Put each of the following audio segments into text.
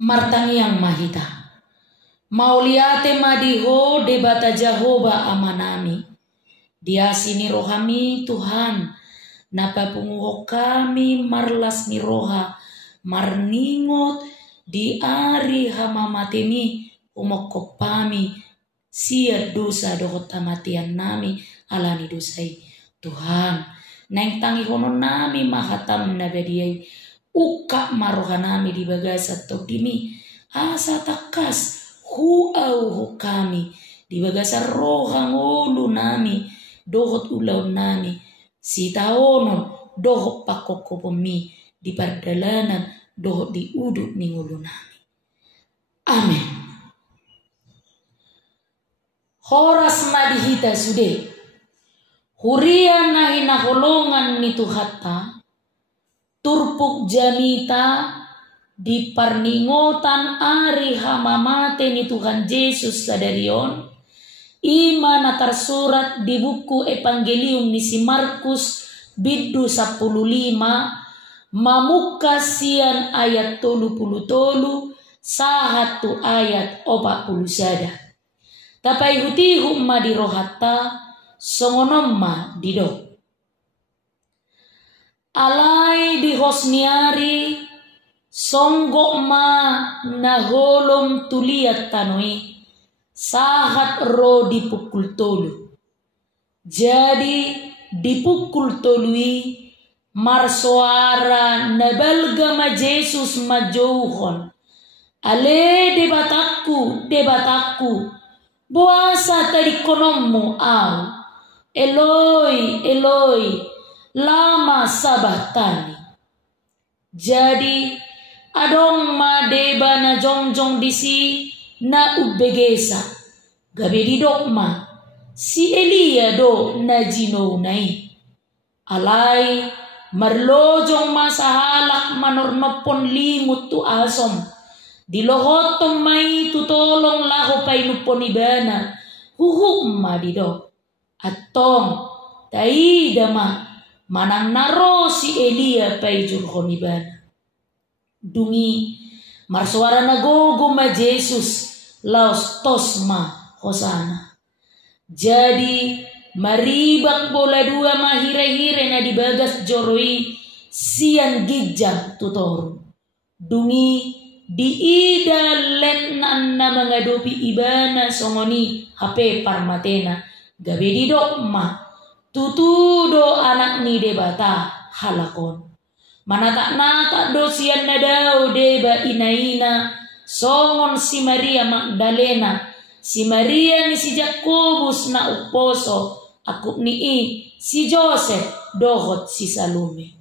martangi yang mahita. Mauliate madiho debata Jehovah amanami. Dia sini rohami Tuhan. Napa punguho kami marlas ni roha. Marningot di ari hamamatemi umokopami. Siya dosa dohot amatian nami alani dosai. Tuhan. Neng tangi hono nami mahatam nabadiai. Uka maroha nami di bagasa tokimi. Asa takas huau kami. Di bagasa roha ngulu nami. Dohot ulau nami. Sitaono dohot pakokopomi. Di pardalanan dohot di udut ni ngulu nami. Amin. Horas madihita sude. Huria nahi naholongan ni Tuhata. Turpuk jamita di parningotan ari hamamate ni Tuhan Yesus sadarion. Ima na tersurat di buku Evangelium ni si Markus biddu 15 mamuka sian ayat 30 sahatu ayat 40 tapai huti humma di rohata songonomma dido. Alai di hosniari songgok ma naholom tuliat tanoi sahat ro dipukul tolu. Jadi dipukul tolui marsuara nabalga ma Jesus majouhon. Ale debatakku buasa tadi konommu au. Eloi, Eloi. Lama sabatani. Jadi adong madeba na jongjong disi na ubegesa. Gabe di dokma si Elia do na jino nai. Alai marlojong masahalak manornopon limut tu asom. Dilohotong mai tutolong laho painupon ibana. Huhum madido. Atong taidama. Manang naro si Elia payjur honibana. Dungi marsuara nagogo ma Jesus laos tosma hosana. Jadi maribak bola dua mahire-hire na dibagas joroi sian gijang tutoru. Dungi diida letnan na mengadopi ibana songoni HP parmatena. Gabe di dokma. Tutudo anak ni debata halakon. Manatak-natak do sian nadao deba inaina. Songon si Maria Magdalena. Si Maria ni si Jakobus na uposo. Akup ni si Joseph dohot si Salome.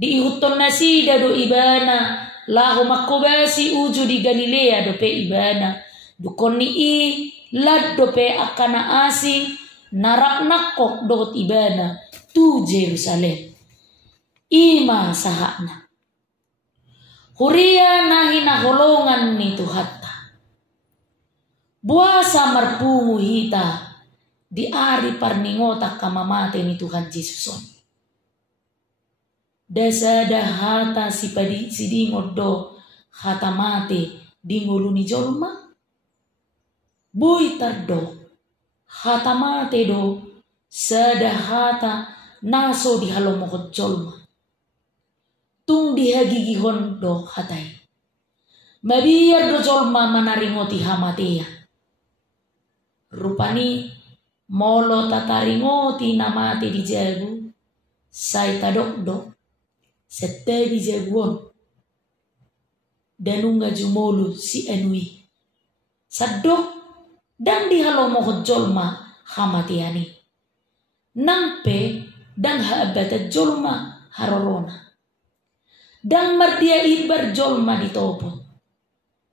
Diihuton na sida do ibana. Lahu makobasi uju di Galilea do pe ibana. Dukon ni lad do pe akana asing. Narak nakok dohot ibana tu Jerusalem. Ima sahakna. Huria nahi naholongan ni Tuhata. Buasa marpungu hita di ari parningota kamamate ni Tuhan Yesuson. Dasada hata si dingod do hata mate dingulu ni jolma. Boy tardo. Hata mate do sadahata naso di halomokot jolma. Tung dihagigihon do hatai. Mabiyar do jolma manaringoti hamatea. Rupani molo tataringoti namate di jagu. Say tadokdo. Sete di jaguon. Danunga jumolu si enwi. Sadok. Dan di halomohot jolma hamatiani. Nampe dan haabata jolma harorona. Dan mardia ibar jolma ditopot.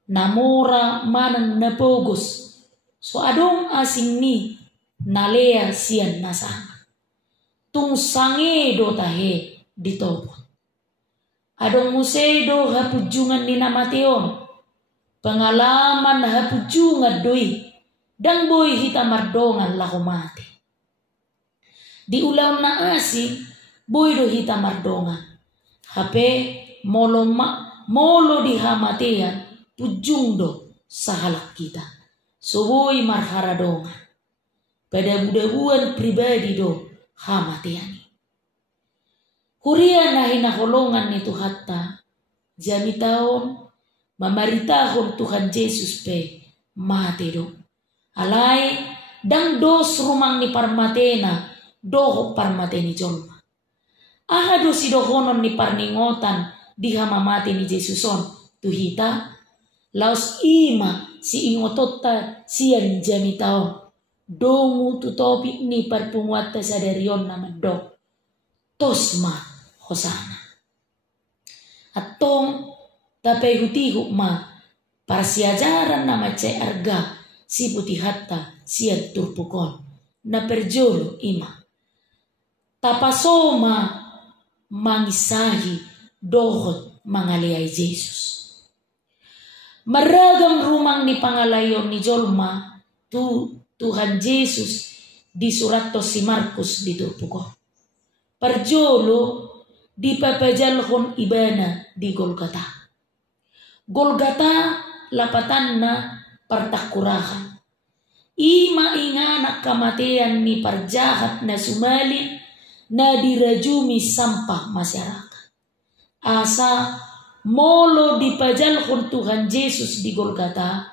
Namora manan napogos. So adong asing ni nalea sian nasanga. Tung sange do tahe ditopot. Adong musedo hapujungan ni namateon. Pengalaman hapujungan doi. Dan boy hita mardongan lahomate. Di ulaw na asing, boy do hita mardongan. Hape molo di hamatean, pujung do sahalak kita. Soboi marharadonga. Pada budabuan pribadi do hamatiani. Huria nahi naholongan itu hatta. Jami taon mamaritahon Tuhan Yesus pe mate do. Alai dang dos rumang ni parmatena doho parmateni jolma. Aha do si dohonon ni parningotan di hamamate ni Jesuson tuhita. Laos ima si ingotota sian jami taon. Dongu tutopi ni parpumuata sadarion nama do. Tosma hosana. Atong tapay hutihu ma para siajaran nama cai arga si putih hatta sian turpukon. Na perjolo ima. Tapasoma mangisahi dohot mangaliay Jesus. Maragam rumang ni pangalayon ni Jolma Tuhan Yesus di surat to si Markus di turpuko. Parjolo di papajalhon ibana di Golgata. Golgata lapatan na partakurahan. Ima inganak kamatian ni parjahat na sumalin na dirajumi sampah masyarakat. Asa molo di pajalhon Tuhan Yesus di Golgata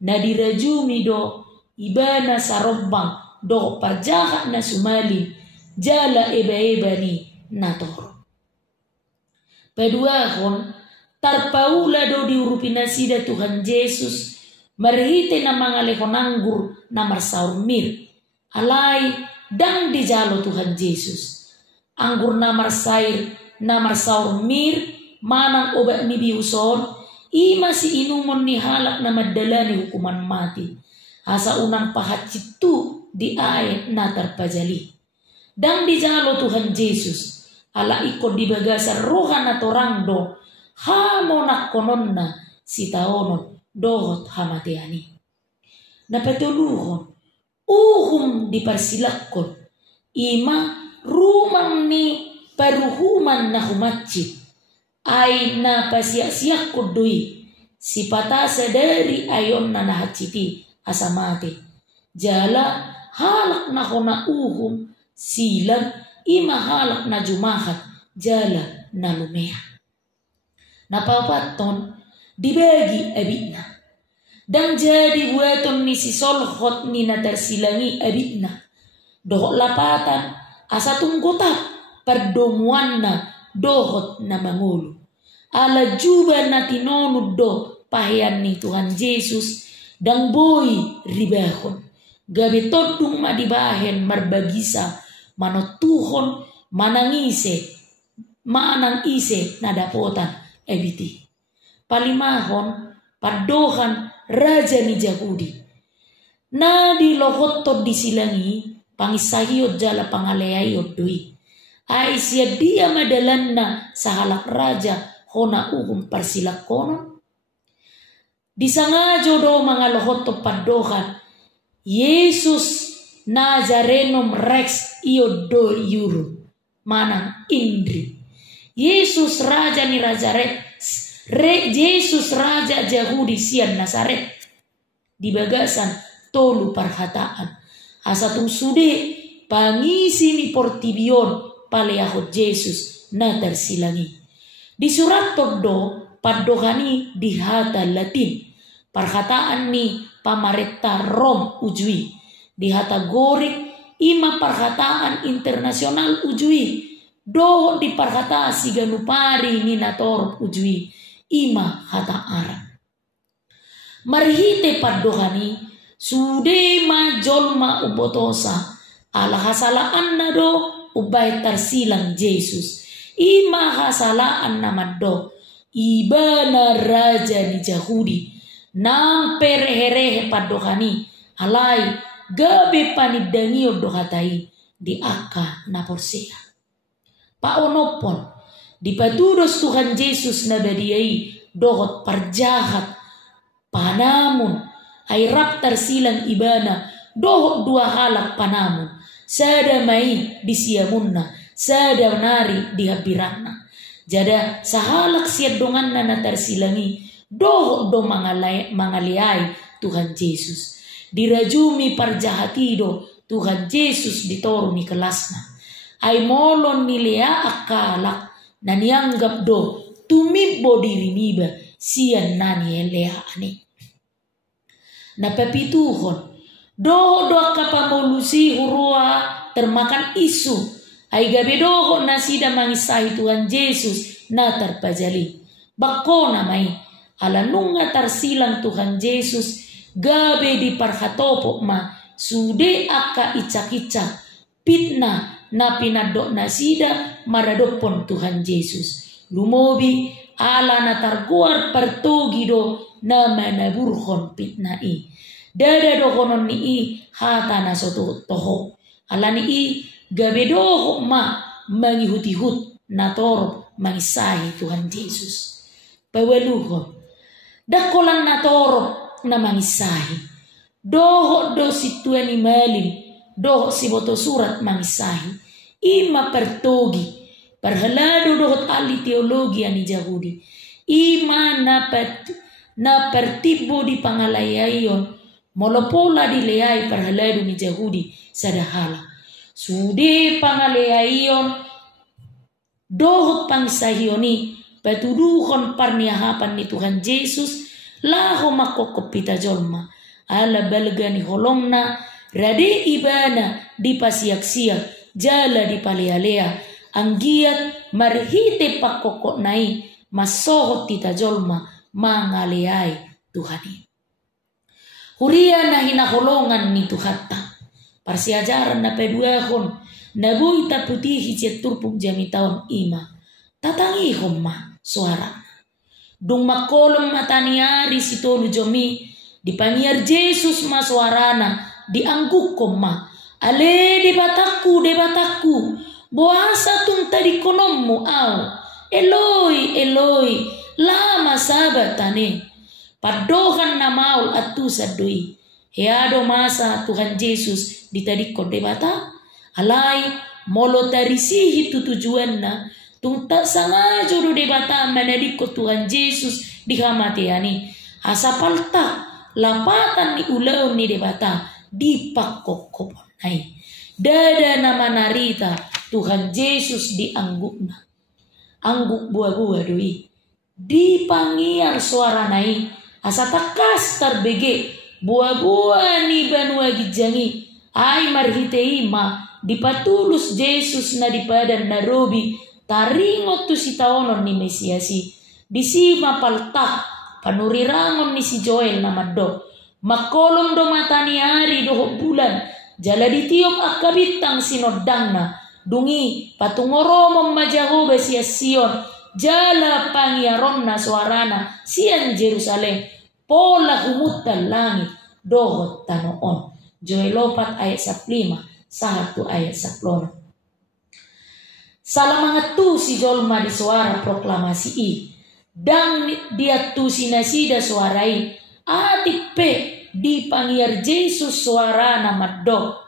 na dirajumi do ibana sarobang do parjahat na sumalin jala eba-eba ni natoro. Paduahon tarpaula do diurupinasida Tuhan Yesus marhite na mga lehonanggur na marsaur mir. Alay dang di jalo Tuhan Yesus. Anggur na marsaur mir manang obat ni biuson ima si inumon ni halak na madalani hukuman mati. Asa unang pahacitu di ayat na tarpajali. Dang di jalo Tuhan Yesus. Ala ikod di bagasar rohan na torangdo. Hamonak konon na si taonon dohot hamatiani. Napatuluhon. Uhum di parsilakon. Ima rumang ni paruhuman na humacit. Ay na pasiyak-siyak kudui. Si patasa dari ayon na nahaciti asamate. Jala halak na kona uhum silang ima halak na jumahat jala na lumea. Napapaton dibagi abitna. Dan jadi buaton ni si solhot ni natarsilangi abitna. Dohot lapatan asa tunggotap perdomuan na dohot na mangulo. Ala juba na tinonod do pahian ni Tuhan Yesus dang boy ribahon. Gabi todung madibahen marbagisa manotuhon manangise manang ise nadapotan ebiti. Palimahon padohan raja ni Yahudi. Na di lohotod di silangi pangisahiyod jala pangaleayod dui. Ay siya dia madalan na sa halak raja hona uhum parsilak konon. Di sangajo do mga lohotod padohan Yesus Nazarenom Rex iodo yuru manang indri. Yesus raja ni Nazaret. Yesus raja Yahudi sian Nazaret. Di bagasan tolu parhataan. Asatung sude pangisi ni portibion paleahot Yesus na tersilangi. Di surat todo padohani di hata Latin. Parhataan ni pamareta Rom ujui. Di hata Gorik ima parhataan internasional ujui. Do di parhata siganupari ni nator ujui. Ima hata Arab. Marhite padohani sude ma jolma ubotosa ala hasalaan na do ubay tarsilang Jesus. Ima hasalaan naman do iba na raja ni Yahudi. Nang pereherehe padohani alay gabi panidangio dohatai di aka na porsia. Paonopon di patudos Tuhan Yesus na badiyay dohot parjahat panamun ay raptar silang ibana dohot dua halak panamun sada may disiyamunna sada nari dihabirana jada sa halak siya dongan na natarsilangi do mangaliai Tuhan Yesus. Dirajumi parjahatido Tuhan Yesus ditoruni kelasna. Ay molon nilea akalak na nianggap do tumibo diri niba siyan nani elea ani. Napapituhon do kapamolusi hurua termakan isu ay gabedoho na sida mangisahi Tuhan Yesus na terpajali. Bako namay alanunga tarsilang Tuhan Yesus gabe di parhatopo ma sude aka icak-icak pitna na pinadok na sida maradopon Tuhan Yesus. Lumobi ala na targuar partogido na manaburhon pitnai. Dada dokonon ni hata na soto toho. Ala ni gabedoho ma mangihut-ihut na toro mangisahi Tuhan Yesus. Pawaluhon. Dakolan na toro na mangisahi. Doho do si tuan imalim. Doho si boto surat mangisahi. Ima pertogi. Perhalado dohot ahli teologi ani Yahudi. Ima na pertibo di pangalayayon. Molopola di leai perhalado ni Yahudi sadahala. Sude pangalayayon. Dohot pangisahioni. Patuduhon parniahapan ni Tuhan Yesus. Laho makokopita jolma. Ala balga ni holongna. Rade ibana di pasiak-siak. Jala di palea-lea. Anggiat marhite pakokok nai. Masohot tita jolma. Mangaleai Tuhani. Huria na hinaholongan ni Tuhata. Parsiajaran na peduahon. Nabuy taputihi siya turpuk jami taon ima. Tatangihon ma suara. Dung makolom mataniari si tolu jomi. Dipangiar Yesus ma suarana. Dianggukom ma. Ale debataku. Boasa tung tadi konommu au. Eloi. Lama sabatane. Padohan na maul atu sadui. Heado masa Tuhan Yesus ditadikon debata. Alai molo tarisihi tujuan na. Tung tak sangajo do debata manadiko Tuhan Yesus dihamatiani. Asapalta lapatan ni ulaw ni debata dipakokopon nai. Dada nama narita Tuhan Yesus dianggukna. Angguk buah-buah doi. Dipangiar suara nai. Asa takas terbege buah-buah ni banua gijangi. Ay marhite ima dipatulus Yesus na dipadan narobi. Taringot tu si taonon ni Mesiasi. Disima paltak panurirangon ni si Joel na maddo. Makolom do matani hari doho bulan. Jala ditiop akabitang sinodang na. Dungi patungoromom majahoba siya Sion. Jala pangiaron na suarana siyan Jerusalem. Pola humutan langit dohot tanoon. Joel 4 ayat 5. 1 ayat 10. Salah mangatu si jolma di suara proklamasi i. Dan dia tu sinasida suarai. Atipe di pangiar Yesus suara nama do.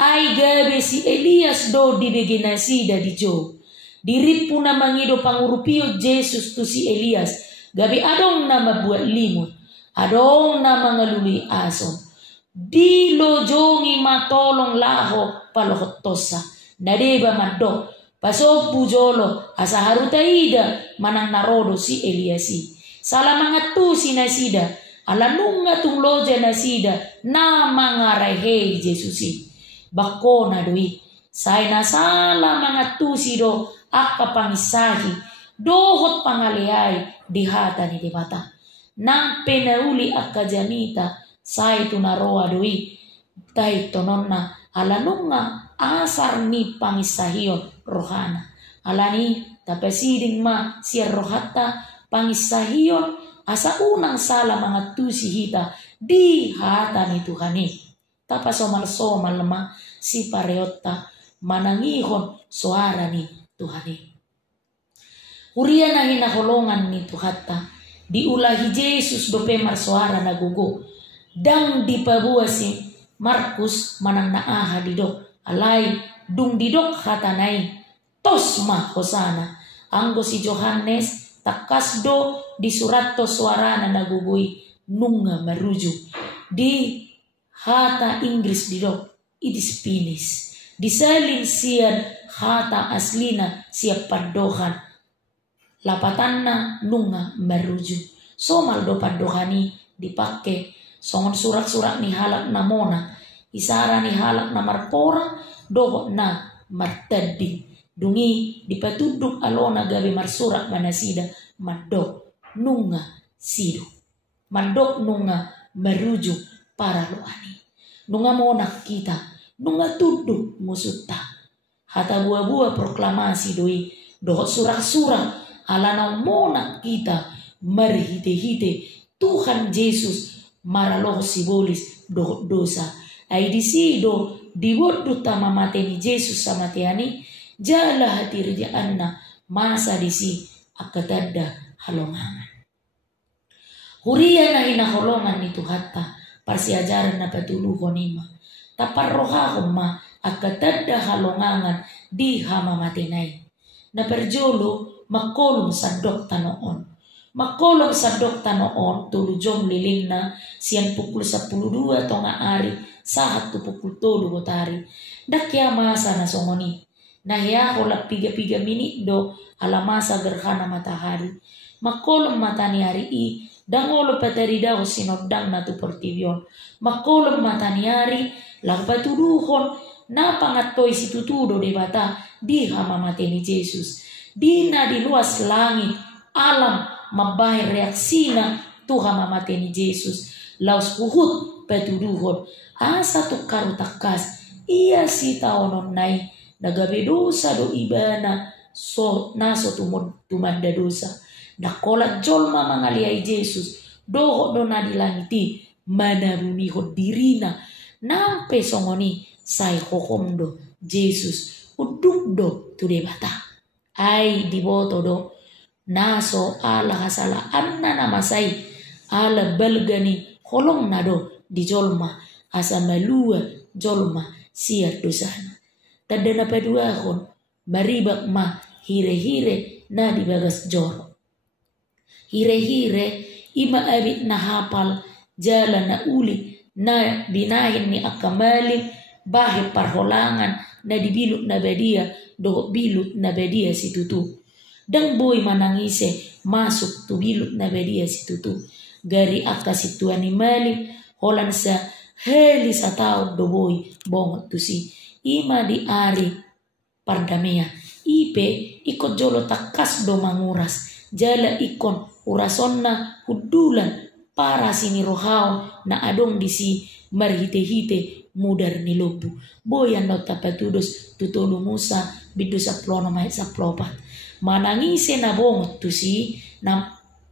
Ai gabe si Elias do di beginasida di jo. Diripu na mangido pangurupio Yesus tu si Elias. Gabi adong nama buat limut. Adong nama ngaluli ason. Di lojongi matolong laho palohot tosa. Nadeba madok. Paso pujolo asa haruta ida manang narodo si Eliasi. Salah mangatu si nasida. Alanunga tung loja nasida. Na mangarai hei Jesusi. Bako na doi. Say na salah mangatu si do. Aka pangisahi. Dohot pangaleai. Dihata ni debata. Nang penauli aka janita. Say tunaroa doi. Tai tononna. Alanunga asar ni pangisahion rohana. Alani tapasiding ma siya rohata pangisahion asa unang sala mga tusi hita di hata ni Tuhani. Tapasomal-somal ma si pareota manangihon suara ni Tuhani. Uriya na hinaholongan ni Tuhata diulahi Yesus dopemar suara na gugo. Dang dipabuasi Markus manang naaha didok alay dung didok hatanay tosma hosana anggo si Johannes takas do di surat to suarana nagugui nunga maruju di hata Inggris di do it is finished. Di salin sian hata aslina siap padohan lapatanna nunga maruju. So maldo padohani dipake songon surat-surat ni halak namona isara ni halak na marpora doho na martading dungi dipatuduk alona gabe marsurat manasida madok nunga sidu madok nunga maruju para loani nunga monak kita nunga tuduk musutta hata buah-buah proklamasi doi doho surat-surat alana monak kita marhite-hite Tuhan Yesus maraloh simbolis doho dosa ai disido diwoddu tama mateni Yesus sama tiani jala hati rijaanna masa disi akatadda halongangan huria na hina holongan itu hatta parsiajaran na patuluhon ima taparrohahum ma akatadda halongangan di hama matenai na perjolo makolong sadok tanoon makolong sadok tanoon tulu jom lilingna sian pukul 12 tonga ari saat tu pukul 3 botari dakya masa na songoni nah ya hola 3 minit do ala masa gerhana matahari makolong matani hari i dangolo patari daw sinodang na tu portivyon makolong matani hari lagpatuduhon na pangatoy si tutudo de bata di hama mateni Yesus di na di luas langit alam mabahir reaksina Tuhan mamateni Yesus laus kuhut petuduhon asa tukaru takas iya si taonon nai nagabe dosa do ibana so naso tumanda dosa dakola jolma mangaliai Yesus doho do nadilangiti manaruniho dirina nampe songoni sai hohomdo Yesus uduk do tude bata ai diboto do naso ala hasala anna namasai ala balgani holong nado di jolma asa malua jolma siar dosana tadana paduahon maribak ma hire-hire na di bagas joro hire-hire ima abit na hapal jalan na uli na binahin ni akamali bahir parholangan na dibilut na badia do bilut na badia si tutu dang boy manangise masuk tu bilut na badia si tutu gari aka si tu animali holan sa heli sa tao do boy bongot tu si ima di ari pardamea ipe ikot jolo takas do manguras jala ikon urasonna hudulan para sini rohao na adong disi marhite-hite mudar ni lobu boyan no tapatudos tutulu musa bidu sa plono mai sa plopat manangise na bongot tu si na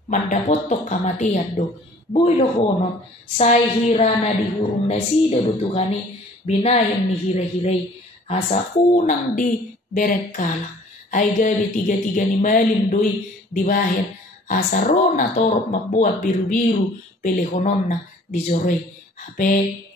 mandapotok kamatian do boy lo hono sai hirana di hurung na sida butuhani binayan ni hire-hirei asa unang di berekala ay gabi 3 ni malim doi di bahin asa rona torok mabuat biru-biru pelehononna di joroi hape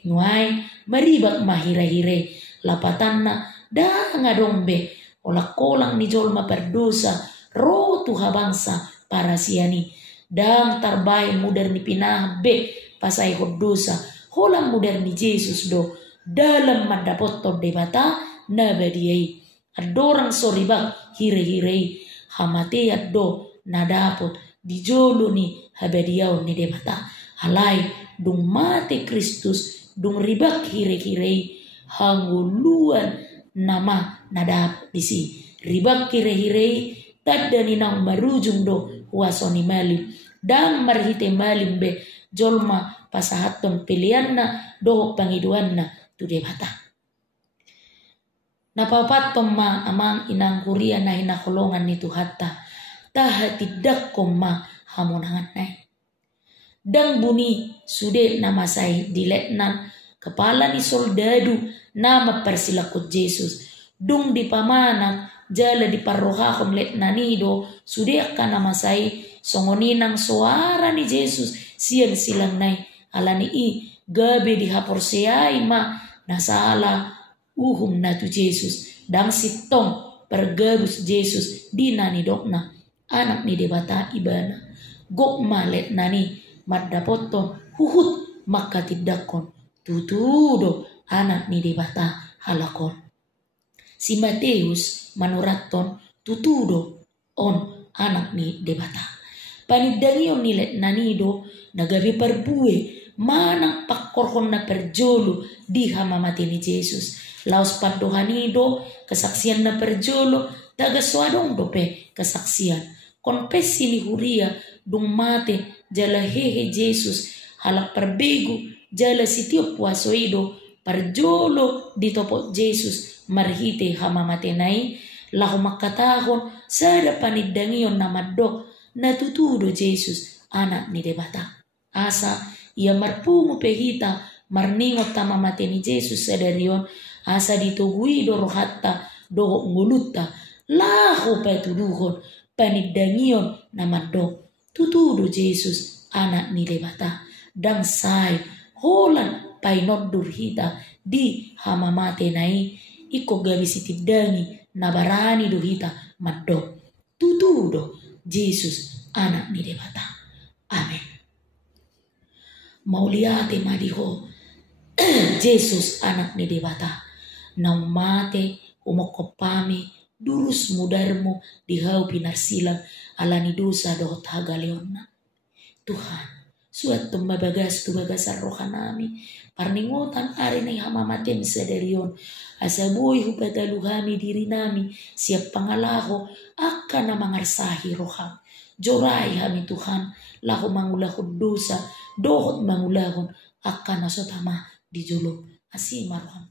nuai maribak mahira-hire lapatanna da ngadombe ola kolang ni jolma perdosa ro tuha bangsa para siani dang tarbay mudar ni pinahbe pasay hodosa holang mudar ni Jesus do dalam mandapot to debata na badiyay adorang soribak hire-hirei hamateyat do nadapot di jolo ni habadiyaw ni debata halay dung mate Kristus dung ribak hire-hirei hanguluan nama nadap disi ribak hire-hirei tadda ni nang marujung do huasoni malim dan marhite malim be jolma pasahaton pilianna do pangiduanna tu debata napapat ma amang inang kuria na hinakulongan ni hatta tahatidak ma hamonangan nai dang buni sude namasay diletnan kepala ni soldadu nama persilakot Jesus dung di pamanak jala di parrohahom letnanido sude ka namasay songoninang suara ni Jesus siang silang nai alani i gabe di haporseyay ma nasala uhum na tu Jesus dang sitong pergabus Jesus di nani dokna anak ni debata ibana. Gok male nani maddapoton huhut makatidakon tutudo anak ni debata halakon. Si Mateus manuraton tutudo on anak ni debata. Panidangion nile nanido nagabi parbue manang pakkorhon na perjolo di hamamati ni Jesus. Laos padohanido kesaksian na perjolo daga swadong dope kesaksian. Konpesi ni huria dung mate jala hehe Jesus halak perbegu jala sitiop puasoido perjolo di topo Jesus marhite hamamate nai lahu makatahon sada panidangion namaddo natutudo Jesus anak ni debata. Asa ia marpungu pehita marningot tamamate ni Jesus sadarion asa ditugui dorohatta doho ngulutta lahu patuduhon panidangion namaddo tutudo Jesus anak ni debata dang sai holan painot durhita di hamamate nai iko gabisitidangi nabarani duhita maddo tutudo Jesus anak ni debata. Amen. Mauliate madiho Jesus anak ni debata. Naumate umokopame durus mudarmu dihau pinarsilang alani dosa dohot hagaleonna. Tuhan, suat tumbabagas tubagasar rohanami parningotan ari na hamamaten sadarion asaboy hupataluhami diri nami siap pangalaho akan na mangarsahi roham joray hami Tuhan lahu mangulahod dosa dohot mangulahon akan nasotama di julog asima roham